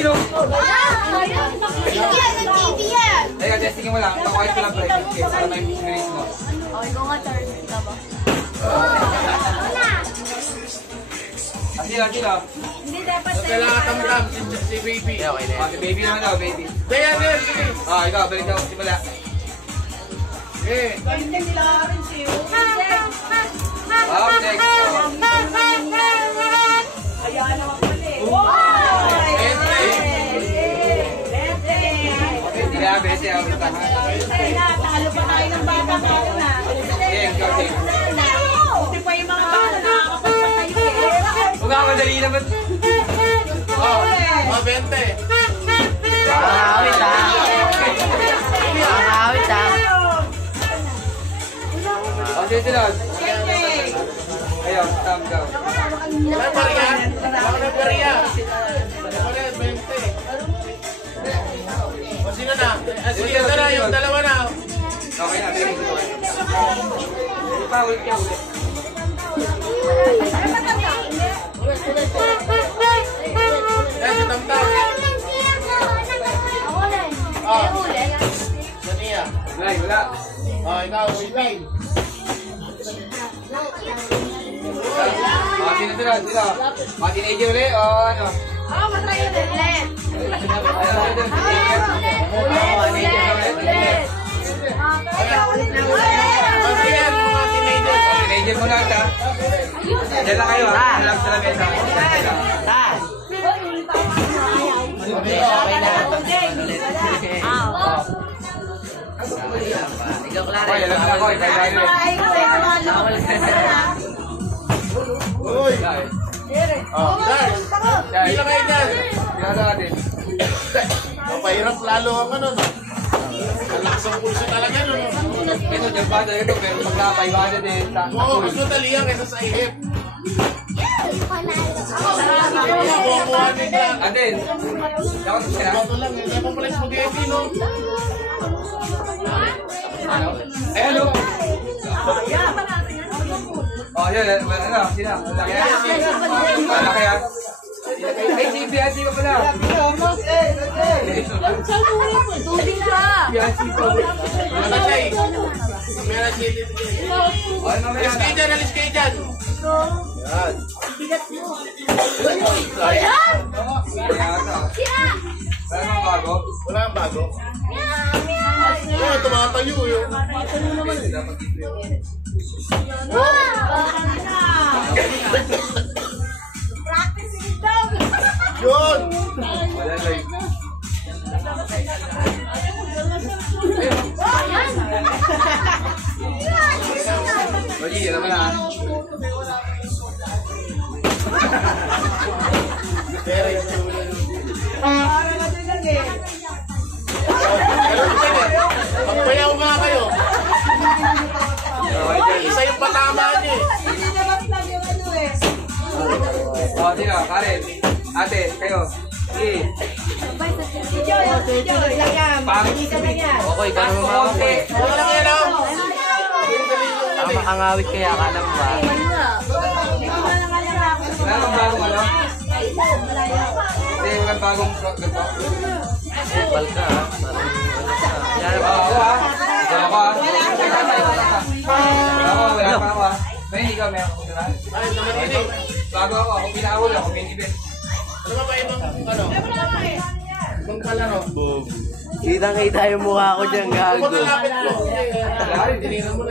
Ayun! TV yan! Teka, testingin mo lang. Pakawait ko lang pa rin. Para may experience mo. Okay, kung nga turn ka ba? Sila. Hindi dapat tayo. Kailangan tam-tam si baby. Okay na. Si baby naman daw, baby. Kaya, sige. Ikaw, balik daw. Simula. Eh. Next. Ayan naman pala eh. Bete. Talo pa tayo ng bata tayo na. Buti pa yung mga bata nakakapagpatayo eh. Huwag ako, madali naman. 20. Awit ha. Sige, sunod. Ayaw, tam daw. Wala Maria. Wala Maria. Wala 20. O sino na? Sige, ito na. Yung dalawa na. Okay na, very good. Pa, ulit ka ulit. Yan, si Tam-Tam. Sania. Wala. Ikaw, Wipin. Sunod. Mga teenager ulit o ano? Matry yun ulit. Teenager mo lang ha. Diyan lang kayo ha. Diyan lang sa lamesa. Okay na. Ikaw Clara. Alam na ako. Uy. Guys. Hindi lang kayo dyan. Tingnan natin. Mapahirap lalo ang ano. Ang lakas ang pulso talaga nun. Ito, dyan pa ito. Pero pag nakapaiwada din. Oo, mas madali yan kaysa sa ihip. Atin. Dapat sila. Ito lang, hindi mo pala spaghetti, no? Ano? Ay, ano? Yun. Ano? Sila. Malaki yan. Malaki yan. Ay, si Bianchi pa pala. Tubig ka! Bianchi pa. Wala siya eh. Meron siya dito. Alis kayo dyan, alis kayo dyan. Yan. Ayan! Wala nang bago. Wala ang bago. Oo, tumatayo yun. Practice it daw! Yun! Wala like. Wagi, alam mo na. Magpayaw nga kayo. Isa yung patama niya eh. Sino? Karen. Ate, kayo. Sige. Pangit. Okay, ganun mo ako eh. Wala lang yan ako. Ang awit kaya akala mo ba? Wala nang bagong ano? Hindi, walang bagong ganito. Bal ka ha. Yan Ako ha. Ako ha. Wala pa ako ha. May hindi ka, may ako sila. Ay, naman yun eh. Bago ako pinahul ako, may event. Ano ba ba ibang ano? Ibang kalaro? Kitang-kita yung mukha ko dyan, gago. Kung malapit ko. Tinira mo na.